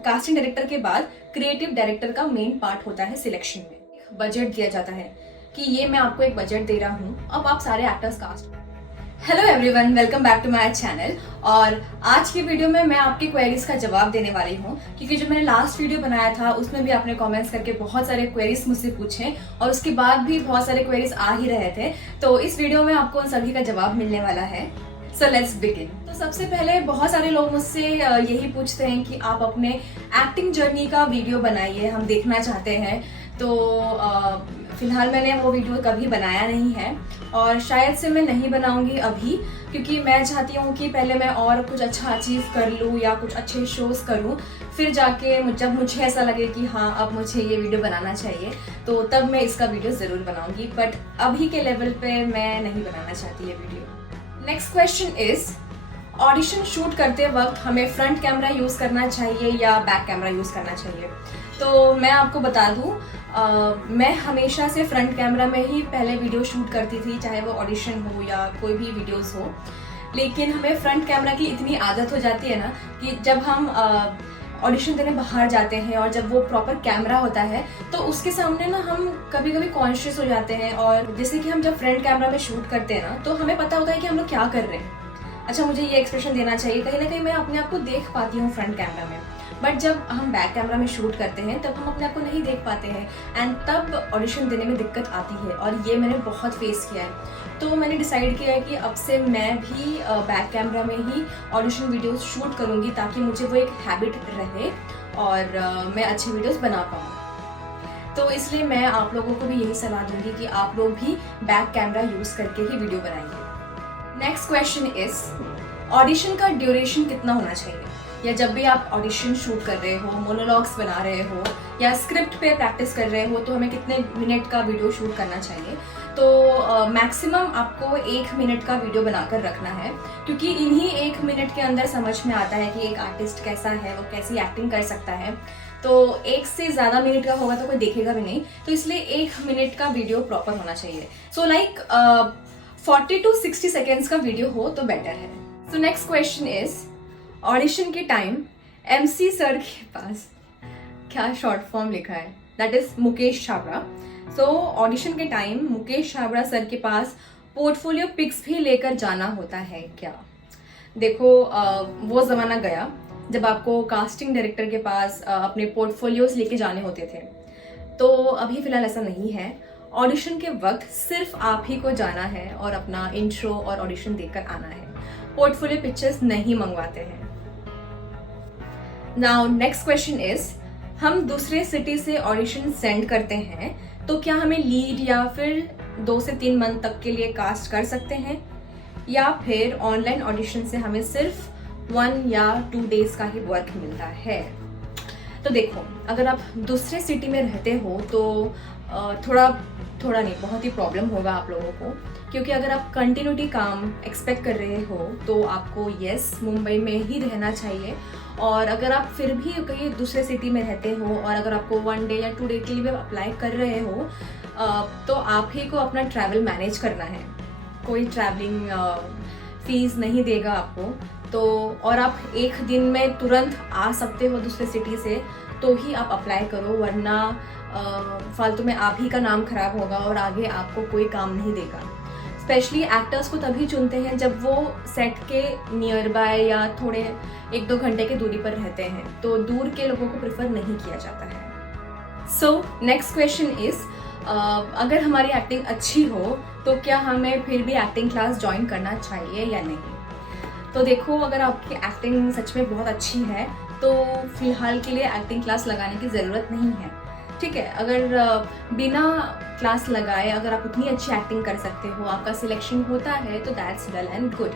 Casting director के बाद creative director का मेन पार्ट होता है सिलेक्शन में। बजट दिया जाता है कि ये मैं आपको एक बजट दे रहा हूँ, अब आप सारे actors cast. Hello everyone, welcome back to my channel. और आज की वीडियो में मैं आपकी क्वेरीज का जवाब देने वाली हूँ, क्योंकि जो मैंने लास्ट वीडियो बनाया था उसमें भी आपने कमेंट्स करके बहुत सारे क्वेरीज मुझसे पूछे और उसके बाद भी बहुत सारे क्वेरीज आ ही रहे थे। तो इस वीडियो में आपको उन सभी का जवाब मिलने वाला है। So let's begin. तो सबसे पहले बहुत सारे लोग मुझसे यही पूछते हैं कि आप अपने एक्टिंग जर्नी का वीडियो बनाइए, हम देखना चाहते हैं। तो फिलहाल मैंने वो वीडियो कभी बनाया नहीं है और शायद से मैं नहीं बनाऊंगी अभी, क्योंकि मैं चाहती हूँ कि पहले मैं और कुछ अच्छा अचीव कर लूँ या कुछ अच्छे शोज करूँ, फिर जाके जब मुझे ऐसा लगे कि हाँ अब मुझे ये वीडियो बनाना चाहिए तो तब मैं इसका वीडियो ज़रूर बनाऊंगी। बट अभी के लेवल पे मैं नहीं बनाना चाहती ये video. Next question is, audition shoot करते वक्त हमें फ्रंट कैमरा यूज़ करना चाहिए या बैक कैमरा यूज़ करना चाहिए? तो मैं आपको बता दूँ, मैं हमेशा से फ्रंट कैमरा में ही पहले वीडियो शूट करती थी, चाहे वो ऑडिशन हो या कोई भी वीडियोस हो। लेकिन हमें फ्रंट कैमरा की इतनी आदत हो जाती है ना कि जब हम ऑडिशन देने बाहर जाते हैं और जब वो प्रॉपर कैमरा होता है तो उसके सामने ना हम कभी कभी कॉन्शियस हो जाते हैं। और जैसे कि हम जब फ्रंट कैमरा में शूट करते हैं ना तो हमें पता होता है कि हम लोग क्या कर रहे हैं, अच्छा मुझे ये एक्सप्रेशन देना चाहिए, कहीं ना कहीं मैं अपने आप को देख पाती हूँ फ्रंट कैमरा में। बट जब हम बैक कैमरा में शूट करते हैं तब हम अपने आप को नहीं देख पाते हैं एंड तब ऑडिशन देने में दिक्कत आती है और ये मैंने बहुत फेस किया है। तो मैंने डिसाइड किया है कि अब से मैं भी बैक कैमरा में ही ऑडिशन वीडियोस शूट करूँगी, ताकि मुझे वो एक हैबिट रहे और मैं अच्छे वीडियोस बना पाऊँ। तो इसलिए मैं आप लोगों को भी यही सलाह दूंगी कि आप लोग भी बैक कैमरा यूज़ करके ही वीडियो बनाइए। नेक्स्ट क्वेश्चन इज, ऑडिशन का ड्यूरेशन कितना होना चाहिए? या जब भी आप ऑडिशन शूट कर रहे हो, मोनोलॉग्स बना रहे हो या स्क्रिप्ट पे प्रैक्टिस कर रहे हो तो हमें कितने मिनट का वीडियो शूट करना चाहिए? तो मैक्सिमम आपको 1 मिनट का वीडियो बनाकर रखना है, क्योंकि इन्हीं 1 मिनट के अंदर समझ में आता है कि एक आर्टिस्ट कैसा है, वो कैसी एक्टिंग कर सकता है। तो 1 से ज़्यादा मिनट का होगा तो कोई देखेगा भी नहीं, तो इसलिए 1 मिनट का वीडियो प्रॉपर होना चाहिए। सो लाइक 40 to 60 सेकेंड्स का वीडियो हो तो बेटर है। So next question is, audition के टाइम MC सर के पास क्या शॉर्ट फॉर्म लिखा है, that is Mukesh Chhabra. So audition के टाइम मुकेश छाबड़ा सर के पास पोर्टफोलियो पिक्स भी लेकर जाना होता है क्या? देखो वो ज़माना गया जब आपको कास्टिंग डायरेक्टर के पास अपने पोर्टफोलियोज लेके जाने होते थे, तो अभी फ़िलहाल ऐसा नहीं है। ऑडिशन के वक्त सिर्फ आप ही को जाना है और अपना इंट्रो और ऑडिशन देकर आना है, पोर्टफोलियो पिक्चर्स नहीं मंगवाते हैं। नाउ नेक्स्ट क्वेश्चन इज, हम दूसरे सिटी से ऑडिशन सेंड करते हैं तो क्या हमें लीड या फिर 2 से 3 मंथ तक के लिए कास्ट कर सकते हैं, या फिर ऑनलाइन ऑडिशन से हमें सिर्फ 1 या 2 डेज का ही वर्क मिलता है? तो देखो, अगर आप दूसरे सिटी में रहते हो तो थोड़ा नहीं, बहुत ही प्रॉब्लम होगा आप लोगों को, क्योंकि अगर आप कंटिन्यूटी काम एक्सपेक्ट कर रहे हो तो आपको यस मुंबई में ही रहना चाहिए। और अगर आप फिर भी कहीं दूसरे सिटी में रहते हो और अगर आपको 1 डे या 2 डे के लिए भी अप्लाई कर रहे हो तो आप ही को अपना ट्रैवल मैनेज करना है, कोई ट्रैवलिंग फीस नहीं देगा आपको। तो और आप 1 दिन में तुरंत आ सकते हो दूसरे सिटी से तो ही आप अप्लाई करो, वरना फालतू में आप ही का नाम खराब होगा और आगे आपको कोई काम नहीं देगा। स्पेशली एक्टर्स को तभी चुनते हैं जब वो सेट के नियर बाय या थोड़े 1-2 घंटे की दूरी पर रहते हैं, तो दूर के लोगों को प्रेफर नहीं किया जाता है। सो नेक्स्ट क्वेश्चन इज, अगर हमारी एक्टिंग अच्छी हो तो क्या हमें फिर भी एक्टिंग क्लास ज्वाइन करना चाहिए या नहीं? तो देखो, अगर आपकी एक्टिंग सच में बहुत अच्छी है तो फिलहाल के लिए एक्टिंग क्लास लगाने की ज़रूरत नहीं है, ठीक है। अगर बिना क्लास लगाए अगर आप उतनी अच्छी एक्टिंग कर सकते हो, आपका सिलेक्शन होता है तो दैट्स वेल एंड गुड।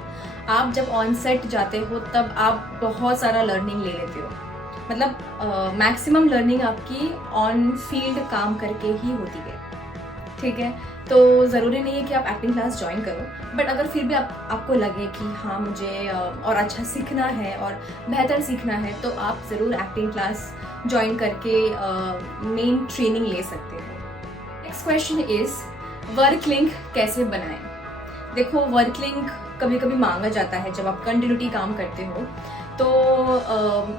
आप जब ऑन सेट जाते हो तब आप बहुत सारा लर्निंग ले लेते हो, मतलब मैक्सिमम लर्निंग आपकी ऑन फील्ड काम करके ही होती है, ठीक है। तो ज़रूरी नहीं है कि आप एक्टिंग क्लास ज्वाइन करो, बट अगर फिर भी आपको लगे कि हाँ मुझे और अच्छा सीखना है और बेहतर सीखना है तो आप ज़रूर एक्टिंग क्लास ज्वाइन करके मेन ट्रेनिंग ले सकते हो। Next question is, work link कैसे बनाएं? देखो, वर्क लिंक कभी कभी मांगा जाता है जब आप कंटिन्यूटी काम करते हो, तो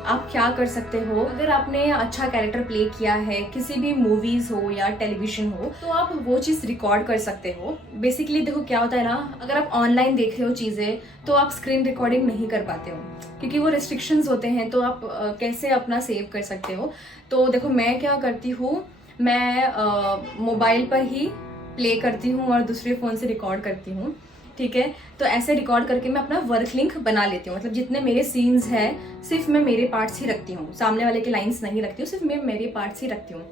आप क्या कर सकते हो, अगर आपने अच्छा कैरेक्टर प्ले किया है किसी भी मूवीज हो या टेलीविजन हो, तो आप वो चीज़ रिकॉर्ड कर सकते हो। बेसिकली देखो क्या होता है ना, अगर आप ऑनलाइन देख रहे हो चीज़ें तो आप स्क्रीन रिकॉर्डिंग नहीं कर पाते हो क्योंकि वो रिस्ट्रिक्शंस होते हैं। तो आप कैसे अपना सेव कर सकते हो? तो देखो मैं क्या करती हूँ, मैं मोबाइल पर ही प्ले करती हूँ और दूसरे फ़ोन से रिकॉर्ड करती हूँ। ठीक है, तो ऐसे रिकॉर्ड करके मैं अपना वर्क लिंक बना लेती हूँ। मतलब जितने मेरे सीन्स हैं सिर्फ मैं मेरे पार्ट्स ही रखती हूँ, सामने वाले की लाइंस नहीं रखती हूँ, सिर्फ मैं मेरे पार्ट्स ही रखती हूँ।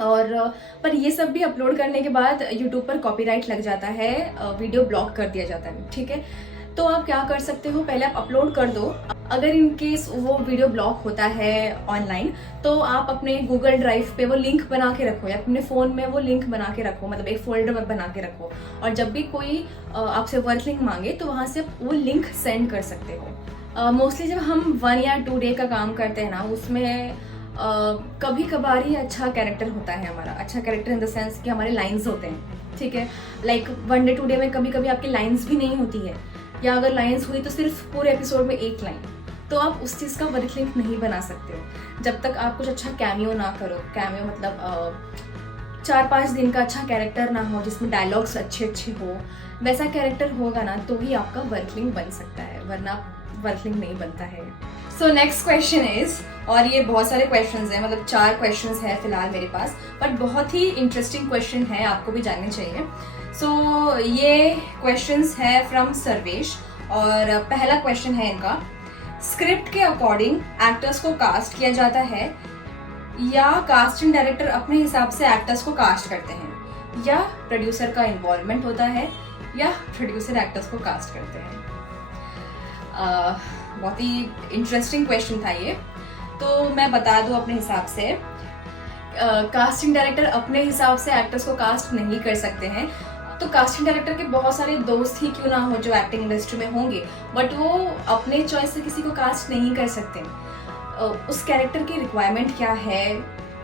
और पर ये सब भी अपलोड करने के बाद यूट्यूब पर कॉपीराइट लग जाता है, वीडियो ब्लॉक कर दिया जाता है। ठीक है, तो आप क्या कर सकते हो, पहले आप अपलोड कर दो। अगर इन केस वो वीडियो ब्लॉक होता है ऑनलाइन, तो आप अपने गूगल ड्राइव पे वो लिंक बना के रखो या अपने फ़ोन में वो लिंक बना के रखो, मतलब एक फोल्डर में बना के रखो। और जब भी कोई आपसे वर्क लिंक मांगे तो वहाँ से वो लिंक सेंड कर सकते हो। मोस्टली जब हम 1 या 2 डे का काम करते हैं ना, उसमें कभी कभार ही अच्छा कैरेक्टर होता है हमारा। अच्छा कैरेक्टर इन द सेंस कि हमारे लाइंस होते हैं। ठीक है, लाइक 1 डे 2 डे में कभी कभी आपकी लाइंस भी नहीं होती है, या अगर लाइंस हुई तो सिर्फ पूरे एपिसोड में 1 लाइन, तो आप उस चीज़ का वर्क लिंक नहीं बना सकते हो जब तक आप कुछ अच्छा कैमियो ना करो। कैमियो मतलब 4-5 दिन का अच्छा कैरेक्टर ना हो जिसमें डायलॉग्स अच्छे अच्छे हो, वैसा कैरेक्टर होगा ना तो ही आपका वर्क लिंक बन सकता है, वरना वर्क लिंक नहीं बनता है। सो नेक्स्ट क्वेश्चन इज, और ये बहुत सारे क्वेश्चंस हैं, मतलब 4 क्वेश्चंस हैं फिलहाल मेरे पास, बट बहुत ही इंटरेस्टिंग क्वेश्चन है, आपको भी जानने चाहिए। सो ये क्वेश्चंस है फ्रॉम सर्वेश, और पहला क्वेश्चन है इनका, स्क्रिप्ट के अकॉर्डिंग एक्टर्स को कास्ट किया जाता है या कास्टिंग डायरेक्टर अपने हिसाब से एक्टर्स को कास्ट करते हैं, या प्रोड्यूसर का इन्वॉल्वमेंट होता है, या प्रोड्यूसर एक्टर्स को कास्ट करते हैं? बहुत ही इंटरेस्टिंग क्वेश्चन था ये। तो मैं बता दूं अपने हिसाब से, कास्टिंग डायरेक्टर अपने हिसाब से एक्टर्स को कास्ट नहीं कर सकते हैं। तो कास्टिंग डायरेक्टर के बहुत सारे दोस्त ही क्यों ना हो जो एक्टिंग इंडस्ट्री में होंगे, बट वो अपने चॉइस से किसी को कास्ट नहीं कर सकते। उस कैरेक्टर की रिक्वायरमेंट क्या है,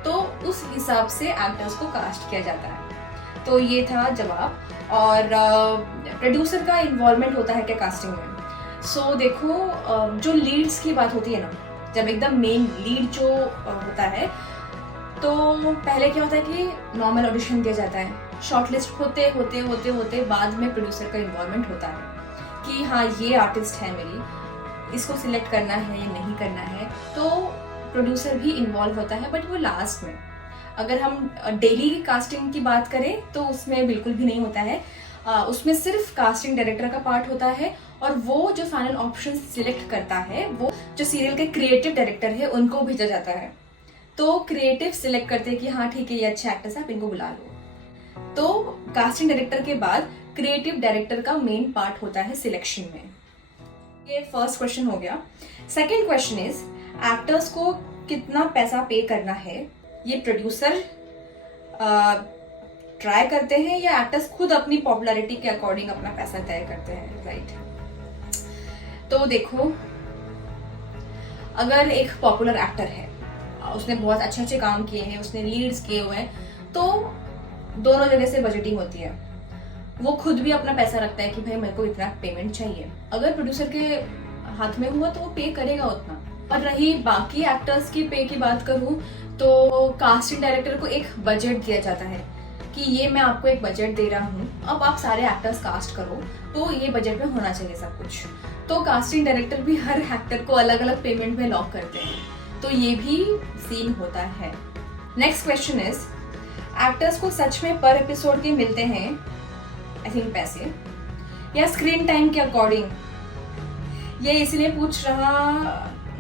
तो उस हिसाब से एक्टर्स को कास्ट किया जाता है। तो ये था जवाब। और प्रोड्यूसर का इन्वॉल्वमेंट होता है क्या कास्टिंग में? सो देखो, जो लीड्स की बात होती है ना, जब एकदम मेन लीड जो होता है, तो पहले क्या होता है कि नॉर्मल ऑडिशन दिया जाता है, शॉर्टलिस्ट होते होते होते होते बाद में प्रोड्यूसर का इन्वॉल्वमेंट होता है कि हाँ ये आर्टिस्ट है मेरी, इसको सिलेक्ट करना है या नहीं करना है, तो प्रोड्यूसर भी इन्वॉल्व होता है, बट वो लास्ट में। अगर हम डेली कास्टिंग की बात करें तो उसमें बिल्कुल भी नहीं होता है, उसमें सिर्फ कास्टिंग डायरेक्टर का पार्ट होता है, और वो जो फाइनल ऑप्शन सिलेक्ट करता है वो जो सीरियल के क्रिएटिव डायरेक्टर है उनको भेजा जाता है। तो क्रिएटिव सिलेक्ट करते हैं कि हाँ ठीक है ये अच्छे एक्टर्स हैं, आप इनको बुला लो। तो कास्टिंग डायरेक्टर के बाद क्रिएटिव डायरेक्टर का मेन पार्ट होता है सिलेक्शन में। ये फर्स्ट क्वेश्चन हो गया। सेकंड क्वेश्चन इज, एक्टर्स को कितना पैसा पे करना है, ये प्रोड्यूसर ट्राई करते हैं या एक्टर्स खुद अपनी पॉपुलैरिटी के अकॉर्डिंग अपना पैसा तय करते हैं? राइट। तो देखो, अगर एक पॉपुलर एक्टर है, उसने बहुत अच्छे अच्छे काम किए हैं, उसने लीड्स किए हुए हैं, तो दोनों जगह से बजटिंग होती है। वो खुद भी अपना पैसा रखता है कि भाई मेरे को इतना पेमेंट चाहिए। अगर प्रोड्यूसर के हाथ में हुआ तो वो पे करेगा उतना। और रही बाकी एक्टर्स की पे की बात करूँ, तो कास्टिंग डायरेक्टर को एक बजट दिया जाता है कि ये मैं आपको एक बजट दे रहा हूँ, अब आप सारे एक्टर्स कास्ट करो, तो ये बजट में होना चाहिए सब कुछ। तो कास्टिंग डायरेक्टर भी हर एक्टर को अलग अलग पेमेंट में लॉक करते हैं, तो ये भी सीन होता है। नेक्स्ट क्वेश्चन इज, एक्टर्स को सच में पर एपिसोड के मिलते हैं आई थिंक पैसे, या स्क्रीन टाइम के अकॉर्डिंग? ये इसलिए पूछ रहा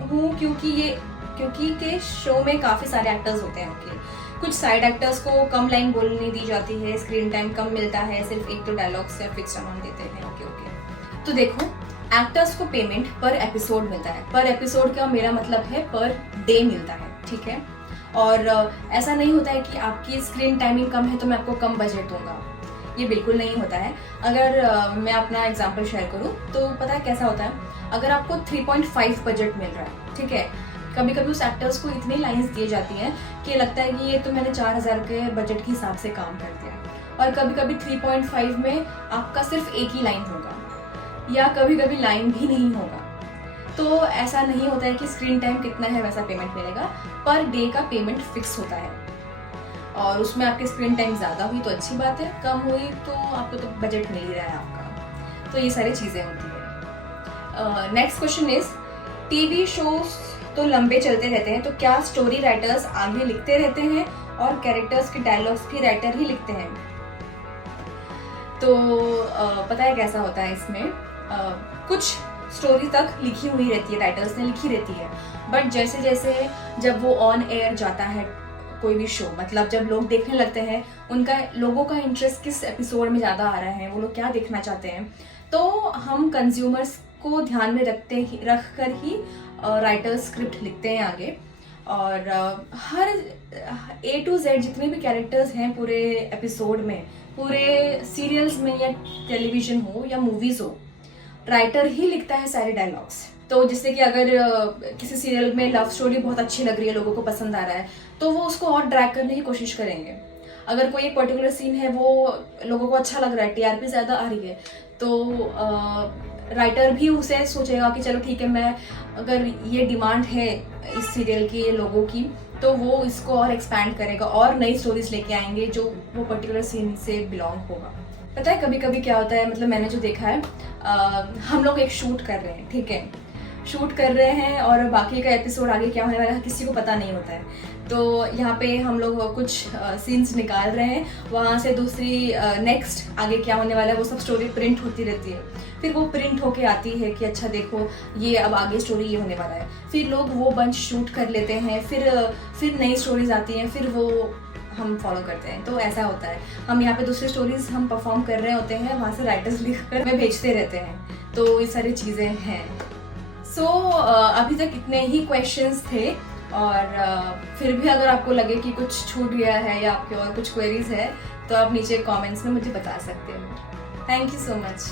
हूँ क्योंकि के शो में काफी सारे एक्टर्स होते हैं। ओके, कुछ साइड एक्टर्स को कम लाइन बोलने दी जाती है, स्क्रीन टाइम कम मिलता है, सिर्फ 1-2 डायलॉग से फिक्स अमाउंट देते हैं। ओके। तो देखो, एक्टर्स को पेमेंट पर एपिसोड मिलता है। पर एपिसोड का मेरा मतलब है पर डे मिलता है, ठीक है। और ऐसा नहीं होता है कि आपकी स्क्रीन टाइमिंग कम है तो मैं आपको कम बजट दूंगा, ये बिल्कुल नहीं होता है। अगर मैं अपना एग्जांपल शेयर करूं तो पता है कैसा होता है, अगर आपको 3.5 बजट मिल रहा है, ठीक है, कभी कभी उस एक्टर्स को इतनी लाइंस दी जाती हैं कि लगता है कि ये तो मैंने 4000 के बजट के हिसाब से काम कर दिया, और कभी कभी 3.5 में आपका सिर्फ एक ही लाइन होगा, या कभी कभी लाइन भी नहीं होगा। तो ऐसा नहीं होता है कि स्क्रीन टाइम कितना है वैसा पेमेंट मिलेगा, पर डे का पेमेंट फिक्स होता है। और उसमें आपकी स्क्रीन टाइम ज़्यादा हुई तो अच्छी बात है, कम हुई तो आपको तो बजट मिल ही रहा है आपका। तो ये सारी चीज़ें होती है। Next question is, TV shows तो लंबे चलते रहते हैं, तो क्या स्टोरी राइटर्स आगे लिखते रहते हैं और कैरेक्टर्स के डायलॉग्स भी राइटर ही लिखते हैं? तो पता है कैसा होता है इसमें, कुछ स्टोरी तक लिखी हुई रहती है, राइटर्स ने लिखी रहती है, बट जैसे जैसे जब वो ऑन एयर जाता है कोई भी शो, मतलब जब लोग देखने लगते हैं, उनका लोगों का इंटरेस्ट किस एपिसोड में ज़्यादा आ रहा है, वो लोग क्या देखना चाहते हैं, तो हम कंज्यूमर्स को ध्यान में रख कर ही राइटर्स स्क्रिप्ट लिखते हैं आगे। और हर A to Z जितने भी कैरेक्टर्स हैं पूरे एपिसोड में, पूरे सीरियल्स में या टेलीविजन हो या मूवीज हो, राइटर ही लिखता है सारे डायलॉग्स। तो जिससे कि अगर किसी सीरियल में लव स्टोरी बहुत अच्छी लग रही है, लोगों को पसंद आ रहा है, तो वो उसको और ड्रैग करने की कोशिश करेंगे। अगर कोई एक पर्टिकुलर सीन है वो लोगों को अच्छा लग रहा है, TRP ज़्यादा आ रही है, तो राइटर भी उसे सोचेगा कि चलो ठीक है, मैं अगर ये डिमांड है इस सीरियल की लोगों की, तो वो इसको और एक्सपैंड करेगा और नई स्टोरीज लेके आएंगे जो वो पर्टिकुलर सीन से बिलोंग होगा। पता है कभी कभी क्या होता है, मतलब मैंने जो देखा है, हम लोग एक शूट कर रहे हैं, ठीक है, शूट कर रहे हैं और बाकी का एपिसोड आगे क्या होने वाला है किसी को पता नहीं होता है। तो यहाँ पे हम लोग कुछ सीन्स निकाल रहे हैं, वहाँ से दूसरी नेक्स्ट आगे क्या होने वाला है वो सब स्टोरी प्रिंट होती रहती है। फिर वो प्रिंट होके आती है कि अच्छा देखो ये अब आगे स्टोरी ये होने वाला है, फिर लोग वो बंच शूट कर लेते हैं, फिर नई स्टोरीज आती हैं, फिर वो हम फॉलो करते हैं। तो ऐसा होता है, हम यहाँ पे दूसरी स्टोरीज हम परफॉर्म कर रहे होते हैं, वहाँ से राइटर्स लिख कर हमें भेजते रहते हैं। तो ये सारी चीज़ें हैं। सो अभी तक इतने ही क्वेश्चंस थे, और फिर भी अगर आपको लगे कि कुछ छूट गया है या आपके और कुछ क्वेरीज है, तो आप नीचे कमेंट्स में मुझे बता सकते हो। Thank you so much.